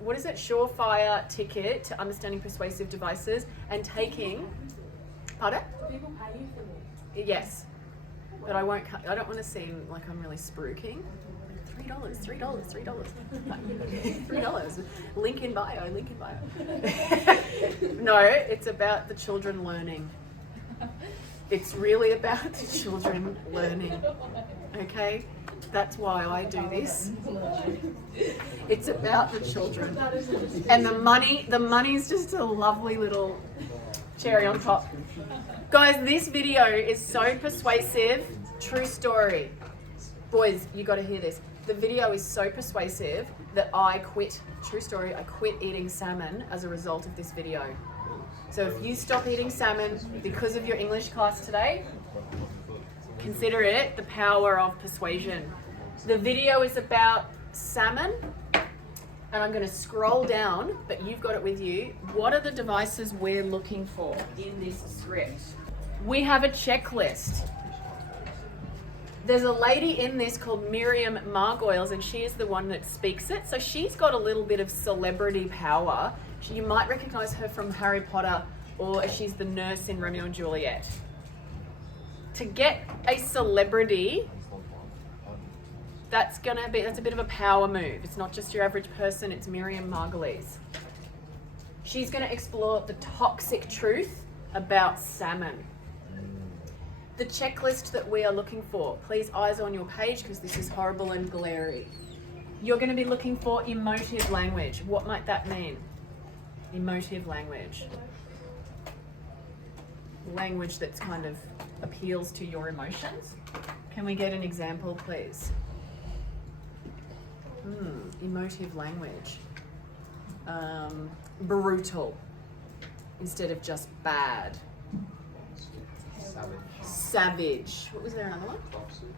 what is it? Surefire ticket to understanding persuasive devices and taking. Pardon? People pay you for this. Yes, but I won't. I don't want to seem like I'm really spruiking. $3, $3. Link in bio. No, it's about the children learning. It's really about the children learning. Okay, that's why I do this. It's about the children, and the money's just a lovely little cherry on top. Guys, this video is so persuasive. True story. Boys, you got to hear this. The video is so persuasive that I quit eating salmon as a result of this video. So if you stop eating salmon because of your English class today, consider it the power of persuasion. The video is about salmon, and I'm going to scroll down, but you've got it with you. What are the devices we're looking for in this script? We have a checklist. There's a lady in this called Miriam Margolyes, and she is the one that speaks it. So she's got a little bit of celebrity power. You might recognize her from Harry Potter, or she's the nurse in Romeo and Juliet. To get a celebrity, that's a bit of a power move. It's not just your average person, it's Miriam Margolyes. She's going to explore the toxic truth about salmon. The checklist that we are looking for, please eyes on your page because this is horrible and glary. You're going to be looking for emotive language. What might that mean? Emotive language. Language that kind of appeals to your emotions. Can we get an example, please? Emotive language. Brutal instead of just bad. Savage. What was there another one?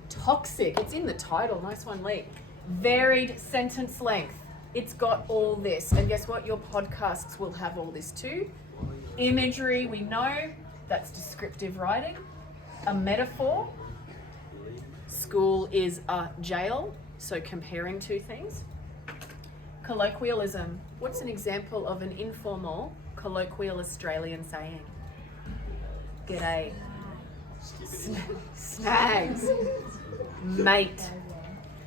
Toxic. It's in the title. Nice one, Lee. Varied sentence length. It's got all this. And guess what? Your podcasts will have all this too. Imagery, we know. That's descriptive writing. A metaphor. School is a jail. So comparing two things. Colloquialism. What's an example of an informal colloquial Australian saying? G'day. Snags. Mate.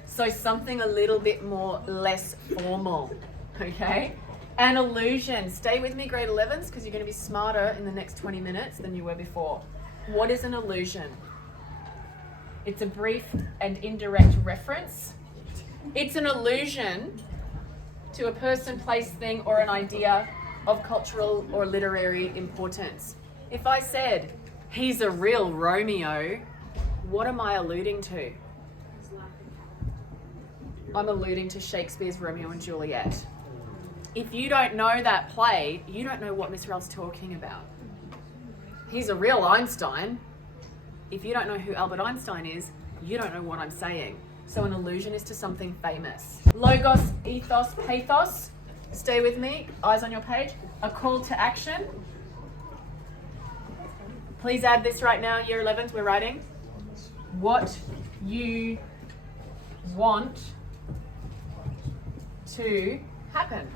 So something a little bit less formal. Okay? An illusion. Stay with me, grade 11s, because you're going to be smarter in the next 20 minutes than you were before. What is an illusion? It's a brief and indirect reference. It's an allusion to a person, place, thing, or an idea of cultural or literary importance. If I said, he's a real Romeo, what am I alluding to? I'm alluding to Shakespeare's Romeo and Juliet. If you don't know that play, you don't know what Miss Ralph's talking about. He's a real Einstein. If you don't know who Albert Einstein is, you don't know what I'm saying. So an allusion is to something famous. Logos, ethos, pathos. Stay with me, eyes on your page. A call to action. Please add this right now, year 11s, we're writing. What you want to happen.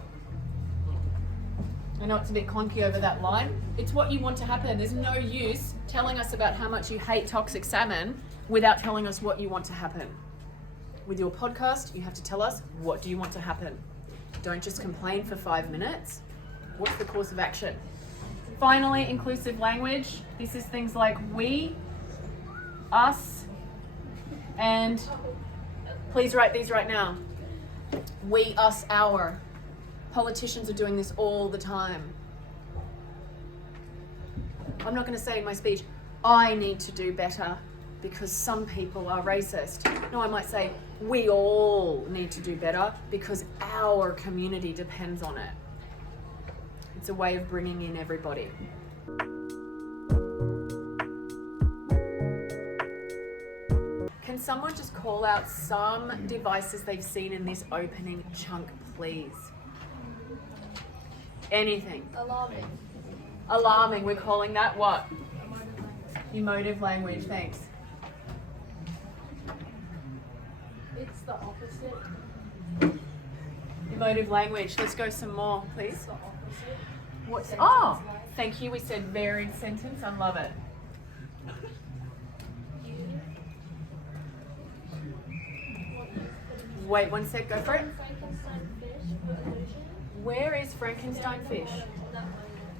I know it's a bit clunky over that line. It's what you want to happen. There's no use telling us about how much you hate toxic salmon without telling us what you want to happen. With your podcast, you have to tell us, what do you want to happen? Don't just complain for 5 minutes. What's the course of action? Finally, inclusive language. This is things like we, us, and please write these right now. We, us, our. Politicians are doing this all the time. I'm not going to say in my speech, I need to do better because some people are racist. No, I might say, we all need to do better because our community depends on it. It's a way of bringing in everybody. Can someone just call out some devices they've seen in this opening chunk, please? Anything. Alarming. Alarming, we're calling that what? Emotive language, thanks. It's the opposite. Motive language. Let's go some more, please. What's, oh, thank you. We said varied sentence. I love it. Wait one sec, go for it. Where is Frankenstein fish?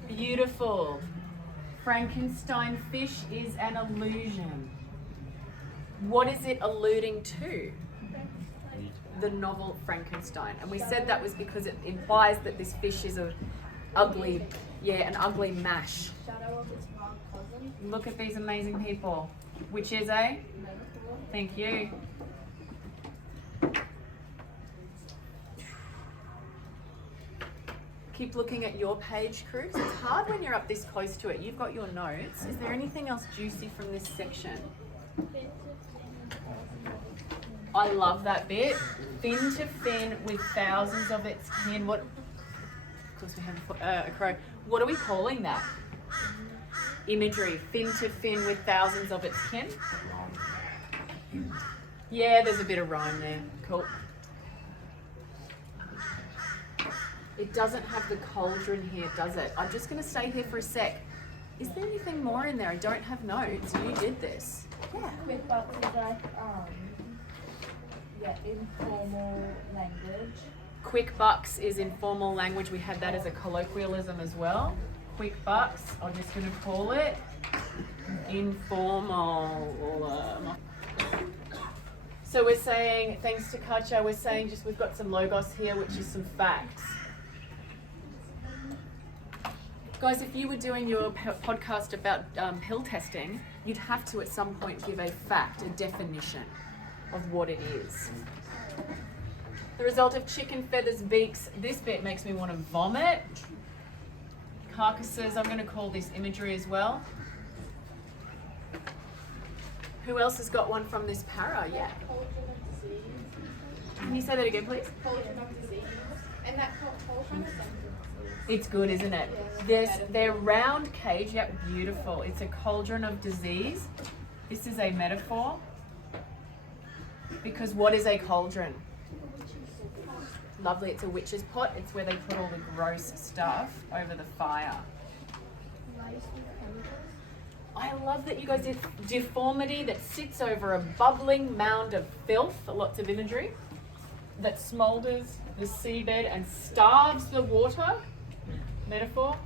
Beautiful. Frankenstein fish is an illusion. What is it alluding to? The novel Frankenstein. And we said that was because it implies that this fish is an ugly mash. Look at these amazing people. Which is a? Thank you. Keep looking at your page, Cruz. It's hard when you're up this close to it. You've got your notes. Is there anything else juicy from this section? I love that bit. Fin to fin with thousands of its kin. What? Of course we have a crow. What are we calling that? Imagery. Fin to fin with thousands of its kin. Yeah, there's a bit of rhyme there. Cool. It doesn't have the cauldron here, does it? I'm just going to stay here for a sec. Is there anything more in there? I don't have notes. You did this. Yeah. Quick box is like informal language. Quick bucks is informal language. We had that as a colloquialism as well. Quick bucks. I'm just going to call it informal. So we're saying, thanks to Katja, we're saying just we've got some logos here, which is some facts. Guys, if you were doing your podcast about pill testing, you'd have to at some point give a fact, a definition of what it is. The result of chicken feathers, beaks, this bit makes me want to vomit. Carcasses, I'm going to call this imagery as well. Who else has got one from this para? Yeah. Can you say that again, please? And that cauldron is something. It's good, isn't it? Their round cage, yep, beautiful. It's a cauldron of disease. This is a metaphor. Because what is a cauldron? Lovely, it's a witch's pot. It's where they put all the gross stuff over the fire. I love that you guys did deformity that sits over a bubbling mound of filth, lots of imagery, that smoulders the seabed and starves the water. Metaphor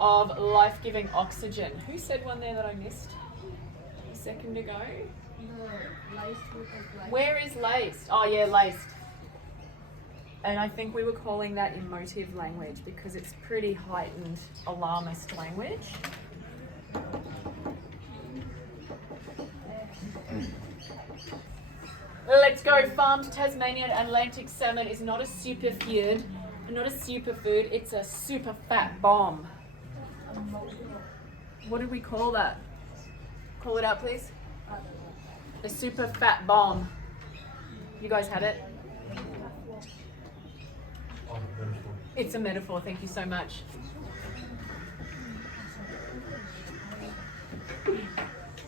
of life-giving oxygen. Who said one there that I missed a second ago? Where is laced? Oh yeah, laced. And I think we were calling that emotive language because it's pretty heightened, alarmist language. Let's go. Farmed Tasmanian Atlantic Salmon is not a superfood. Not a superfood, it's a super fat bomb. What did we call that? Call it out, please. A super fat bomb. You guys had it? It's a metaphor, thank you so much.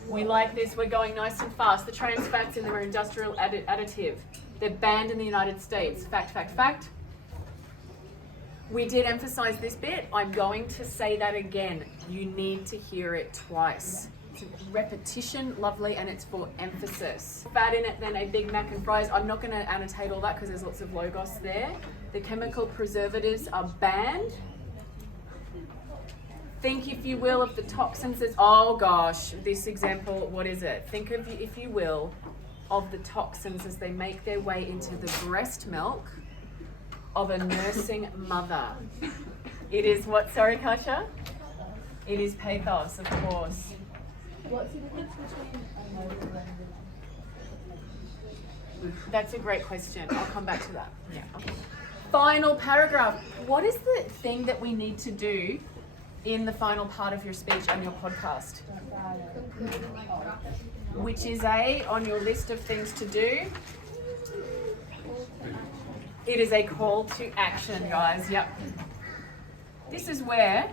We like this, we're going nice and fast. The trans fats in them are industrial additive. They're banned in the United States. Fact, fact, fact. We did emphasize this bit. I'm going to say that again. You need to hear it twice. It's a repetition, lovely, and it's for emphasis. Fat in it, then a Big Mac and fries. I'm not going to annotate all that because there's lots of logos there. The chemical preservatives are banned. Think, if you will, of the toxins as, oh gosh, this example, what is it? Think of, if you will, of the toxins as they make their way into the breast milk of a nursing mother. It is what, sorry Kasha? It is pathos, of course. What's the difference between a motive language? That's a great question. I'll come back to that. Yeah. Okay. Final paragraph. What is the thing that we need to do in the final part of your speech and your podcast? Which is A on your list of things to do. It is a call to action, guys. Yep. This is where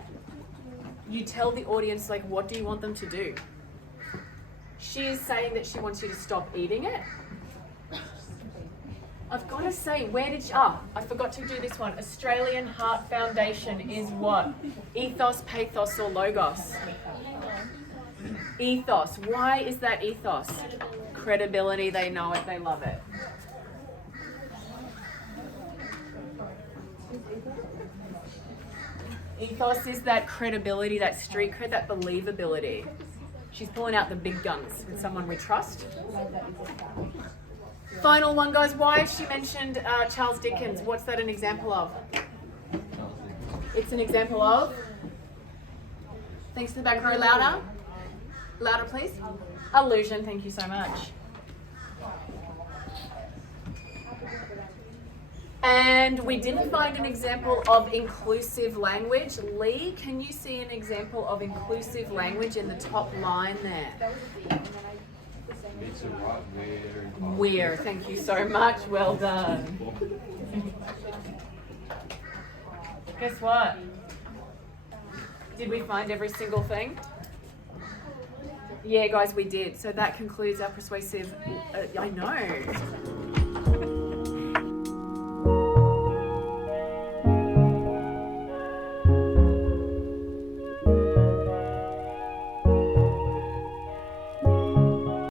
you tell the audience, like, what do you want them to do? She is saying that she wants you to stop eating it. I've got to say, where did you, I forgot to do this one. Australian Heart Foundation is what? Ethos, pathos, or logos? Ethos. Why is that ethos? Credibility. They know it, they love it. Ethos is that credibility, that street cred, that believability. She's pulling out the big guns with someone we trust. Final one, guys. Why has she mentioned Charles Dickens? What's that an example of? It's an example of? Thanks to the back row. Louder. Louder, please. Allusion. Thank you so much. And we didn't find an example of inclusive language. Lee, can you see an example of inclusive language in the top line there? Where, thank you so much. Well done. Guess what? Did we find every single thing? Yeah, guys, we did. So that concludes our persuasive. I know.